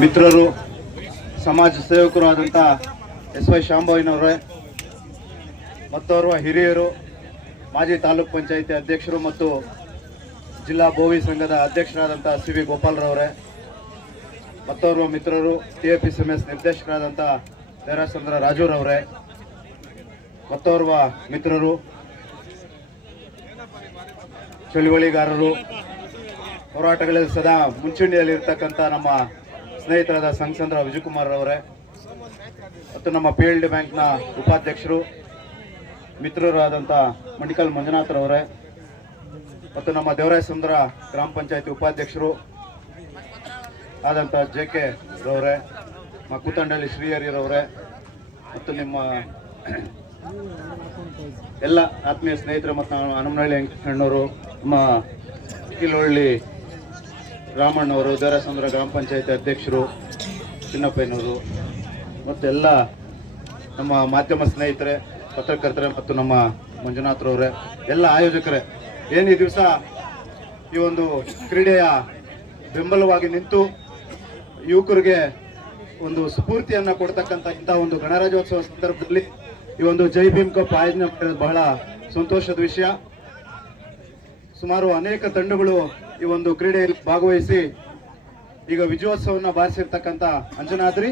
ಮಿತ್ರರು, ಸಮಾಜ ಸೇವಕರು ಆದಂಥ ಎಸ್.ವೈ. ಶಾಂಭವಿನವರೇ ಮತ್ತೋರ್ವ ಹಿರಿಯರು, ಮಾಜಿ ತಾಲೂಕ್ ಪಂಚಾಯಿತಿ ಅಧ್ಯಕ್ಷರು ಮತ್ತು ಜಿಲ್ಲಾ ಬೋವಿ ಸಂಘದ ಅಧ್ಯಕ್ಷರಾದಂಥ ಸಿ.ವಿ. ಗೋಪಾಲ್ರವರೇ, ಮತ್ತೋರ್ವ ಮಿತ್ರರು TAPCMS ನಿರ್ದೇಶಕರಾದಂಥ ದೇರಾಸಂದ್ರ ರಾಜೂರವರೇ, ಮತ್ತೋರ್ವ ಮಿತ್ರರು ಚಳುವಳಿಗಾರರು, ಹೋರಾಟಗಳಲ್ಲಿ ಸದಾ ಮುಂಚೂಣಿಯಲ್ಲಿ ಇರ್ತಕ್ಕಂಥ ನಮ್ಮ ಸ್ನೇಹಿತರಾದ ಸಂಘಸಂದ್ರ ವಿಜಯಕುಮಾರ್ ಅವರೇ ಮತ್ತು ನಮ್ಮ PLD ಬ್ಯಾಂಕ್ನ ಉಪಾಧ್ಯಕ್ಷರು ಮಿತ್ರರಾದಂಥ ಮಣಿಕಲ್ ಮಂಜುನಾಥ್ರವರೇ ಮತ್ತು ನಮ್ಮ ದೇವರಾಯಸಂದ್ರ ಗ್ರಾಮ ಪಂಚಾಯತಿ ಉಪಾಧ್ಯಕ್ಷರು ಆದಂಥ JK ರವರೇ, ಕೂತಂಡಳ್ಳಿ ಶ್ರೀಹರಿರವರೇ ಮತ್ತು ನಿಮ್ಮ ಎಲ್ಲ ಆತ್ಮೀಯ ಸ್ನೇಹಿತರು ಮತ್ತು ಹನುಮನಹಳ್ಳಿ ವೆಂಕಟಣ್ಣವರು, ನಮ್ಮ ಕಿಲೊಳ್ಳಿ ರಾಮಣ್ಣವರು, ದೇವರಾಯಸಂದ್ರ ಗ್ರಾಮ ಪಂಚಾಯತಿ ಅಧ್ಯಕ್ಷರು ಚಿನ್ನಪ್ಪನವರು ಮತ್ತು ಎಲ್ಲ ನಮ್ಮ ಮಾಧ್ಯಮ ಸ್ನೇಹಿತರೆ, ಪತ್ರಕರ್ತರೆ ಮತ್ತು ನಮ್ಮ ಮಂಜುನಾಥ್ರವರೇ, ಎಲ್ಲ ಆಯೋಜಕರೇ, ಏನು ಈ ದಿವಸ ಈ ಒಂದು ಕ್ರೀಡೆಯ ಬೆಂಬಲವಾಗಿ ನಿಂತು ಯುವಕರಿಗೆ ಒಂದು ಸ್ಫೂರ್ತಿಯನ್ನು ಕೊಡ್ತಕ್ಕಂಥ ಇಂಥ ಒಂದು ಗಣರಾಜ್ಯೋತ್ಸವ ಸಂದರ್ಭದಲ್ಲಿ ಈ ಒಂದು ಜೈ ಭೀಮ್ ಕಪ್ ಆಯೋಜನೆ ಮಾಡಿರೋದು ಬಹಳ ಸಂತೋಷದ ವಿಷಯ. ಸುಮಾರು ಅನೇಕ ತಂಡಗಳು ಈ ಒಂದು ಕ್ರೀಡೆಯಲ್ಲಿ ಭಾಗವಹಿಸಿ ಈಗ ವಿಜಯೋತ್ಸವವನ್ನು ಬಾರಿಸಿರ್ತಕ್ಕಂಥ ಅಂಜನಾದ್ರಿ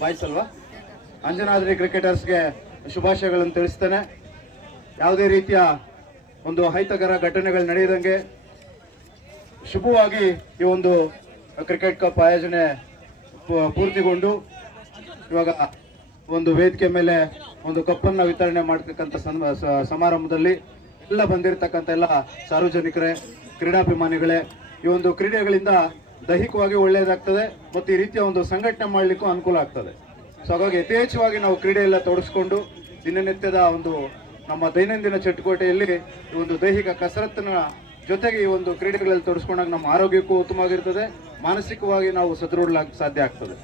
ಬಾಯ್ಸ್ ಅಲ್ವಾ, ಅಂಜನಾದ್ರಿ ಕ್ರಿಕೆಟರ್ಸ್ಗೆ ಶುಭಾಶಯಗಳನ್ನು ತಿಳಿಸ್ತೇನೆ. ಯಾವುದೇ ರೀತಿಯ ಒಂದು ಅಹಿತಕರ ಘಟನೆಗಳು ನಡೆಯದಂಗೆ ಶುಭವಾಗಿ ಈ ಒಂದು ಕ್ರಿಕೆಟ್ ಕಪ್ ಆಯೋಜನೆ ಪೂರ್ತಿಗೊಂಡು ಇವಾಗ ಒಂದು ವೇದಿಕೆ ಮೇಲೆ ಒಂದು ಕಪ್ಪನ್ನು ವಿತರಣೆ ಮಾಡತಕ್ಕಂಥ ಸಮಾರಂಭದಲ್ಲಿ ಎಲ್ಲ ಬಂದಿರತಕ್ಕಂಥ ಎಲ್ಲ ಸಾರ್ವಜನಿಕರೇ, ಕ್ರೀಡಾಭಿಮಾನಿಗಳೇ, ಈ ಒಂದು ಕ್ರೀಡೆಗಳಿಂದ ದೈಹಿಕವಾಗಿ ಒಳ್ಳೆಯದಾಗ್ತದೆ ಮತ್ತು ಈ ರೀತಿಯ ಒಂದು ಸಂಘಟನೆ ಮಾಡಲಿಕ್ಕೂ ಅನುಕೂಲ ಆಗ್ತದೆ. ಸೊ ಹಾಗಾಗಿ ಯಥೇಚ್ಛವಾಗಿ ನಾವು ಕ್ರೀಡೆಯೆಲ್ಲ ತೊಡಗಿಸ್ಕೊಂಡು ದಿನನಿತ್ಯದ ಒಂದು ನಮ್ಮ ದೈನಂದಿನ ಚಟುವಟಿಕೆಯಲ್ಲಿ ಈ ಒಂದು ದೈಹಿಕ ಕಸರತ್ತಿನ ಜೊತೆಗೆ ಈ ಒಂದು ಕ್ರೀಡೆಗಳಲ್ಲಿ ತೊಡಗಿಸ್ಕೊಂಡಾಗ ನಮ್ಮ ಆರೋಗ್ಯಕ್ಕೂ ಉತ್ತಮವಾಗಿರ್ತದೆ, ಮಾನಸಿಕವಾಗಿ ನಾವು ಸದೃಢಲಾಗ ಸಾಧ್ಯ ಆಗ್ತದೆ.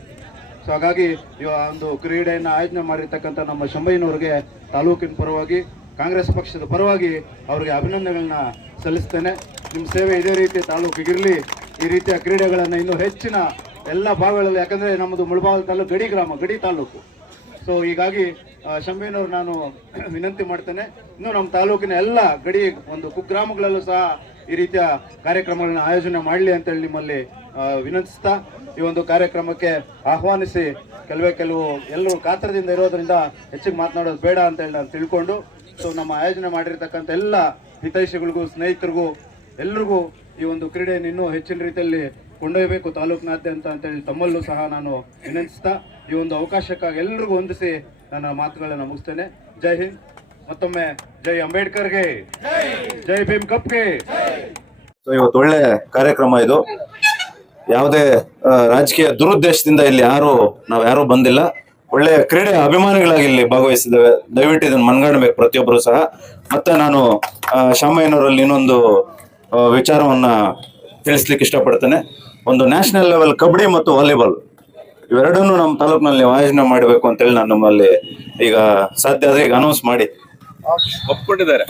ಸೊ ಹಾಗಾಗಿ ಈ ಒಂದು ಕ್ರೀಡೆಯನ್ನು ಆಯೋಜನೆ ಮಾಡಿರ್ತಕ್ಕಂಥ ನಮ್ಮ ಶಂಭಯ್ಯನವರಿಗೆ ತಾಲೂಕಿನ ಪರವಾಗಿ, ಕಾಂಗ್ರೆಸ್ ಪಕ್ಷದ ಪರವಾಗಿ ಅವರಿಗೆ ಅಭಿನಂದನೆಗಳನ್ನ ಸಲ್ಲಿಸ್ತೇನೆ. ನಿಮ್ಮ ಸೇವೆ ಇದೇ ರೀತಿ ತಾಲೂಕಿಗಿರಲಿ. ಈ ರೀತಿಯ ಕ್ರೀಡೆಗಳನ್ನು ಇನ್ನೂ ಹೆಚ್ಚಿನ ಎಲ್ಲ ಭಾಗಗಳಲ್ಲಿ, ಯಾಕಂದರೆ ನಮ್ಮದು ಮುಳಬಾಗಿಲು ತಾಲೂಕು ಗಡಿ ಗ್ರಾಮ, ಗಡಿ ತಾಲೂಕು. ಸೊ ಹೀಗಾಗಿ ಶಂಭಯ್ಯನವ್ರು ನಾನು ವಿನಂತಿ ಮಾಡ್ತೇನೆ, ಇನ್ನು ನಮ್ಮ ತಾಲೂಕಿನ ಎಲ್ಲ ಗಡಿ ಒಂದು ಕುಗ್ರಾಮಗಳಲ್ಲೂ ಸಹ ಈ ರೀತಿಯ ಕಾರ್ಯಕ್ರಮಗಳನ್ನ ಆಯೋಜನೆ ಮಾಡಲಿ ಅಂತೇಳಿ ನಿಮ್ಮಲ್ಲಿ ವಿನಂತಿಸ್ತಾ, ಈ ಒಂದು ಕಾರ್ಯಕ್ರಮಕ್ಕೆ ಆಹ್ವಾನಿಸಿ ಕೆಲವು ಎಲ್ಲರೂ ಕಾತ್ರದಿಂದ ಇರೋದ್ರಿಂದ ಹೆಚ್ಚಿಗೆ ಮಾತನಾಡೋದು ಬೇಡ ಅಂತೇಳಿ ನಾನು ತಿಳ್ಕೊಂಡು, ಸೊ ನಮ್ಮ ಆಯೋಜನೆ ಮಾಡಿರ್ತಕ್ಕಂಥ ಎಲ್ಲ ಹಿತೈಷಿಗಳಿಗೂ, ಸ್ನೇಹಿತರಿಗೂ, ಎಲ್ರಿಗೂ ಈ ಒಂದು ಕ್ರೀಡೆಯನ್ನು ಇನ್ನೂ ಹೆಚ್ಚಿನ ರೀತಿಯಲ್ಲಿ ಕೊಂಡೊಯ್ಯಬೇಕು ತಾಲೂಕಿನಾದ್ಯಂತ ಅಂತೇಳಿ ತಮ್ಮಲ್ಲೂ ಸಹ ನಾನು ವಿನಂತಿಸ್ತಾ, ಈ ಒಂದು ಅವಕಾಶಕ್ಕಾಗಿ ಎಲ್ರಿಗೂ ಹೊಂದಿಸಿ ನನ್ನ ಮಾತುಗಳನ್ನು ಮುಗಿಸ್ತೇನೆ. ಜೈ ಹಿಂದ್. ಮತ್ತೊಮ್ಮೆ ಜೈ ಅಂಬೇಡ್ಕರ್ಗೆ, ಜೈ ಭೀಮ್ ಕಪ್ಗೆ. ಸೊ ಇವತ್ತು ಒಳ್ಳೆ ಕಾರ್ಯಕ್ರಮ ಇದು. ಯಾವುದೇ ರಾಜಕೀಯ ದುರುದ್ದೇಶದಿಂದ ಇಲ್ಲಿ ನಾವ್ಯಾರು ಬಂದಿಲ್ಲ. ಒಳ್ಳೆ ಕ್ರೀಡೆ ಅಭಿಮಾನಿಗಳಾಗಿ ಇಲ್ಲಿ ಭಾಗವಹಿಸಿದ್ದೇವೆ. ದಯವಿಟ್ಟು ಇದನ್ನು ಮನಗಾಣಬೇಕು ಪ್ರತಿಯೊಬ್ಬರು ಸಹ. ಮತ್ತೆ ನಾನು ಶಾಮಯ್ಯನವರಲ್ಲಿ ಇನ್ನೊಂದು ವಿಚಾರವನ್ನ ತಿಳಿಸ್ಲಿಕ್ಕೆ ಇಷ್ಟಪಡ್ತೇನೆ. ಒಂದು ನ್ಯಾಷನಲ್ ಲೆವೆಲ್ ಕಬಡ್ಡಿ ಮತ್ತು ವಾಲಿಬಾಲ್ ಇವೆರಡನ್ನೂ ನಮ್ಮ ತಾಲೂಕಿನಲ್ಲಿ ಆಯೋಜನೆ ಮಾಡಬೇಕು ಅಂತೇಳಿ ನಾನು ನಮ್ಮಲ್ಲಿ ಈಗ ಸಾಧ್ಯ ಆದ್ರೆ ಈಗ ಅನೌನ್ಸ್ ಮಾಡಿ ಒಪ್ಪಿಕೊಂಡಿದ್ದಾರೆ.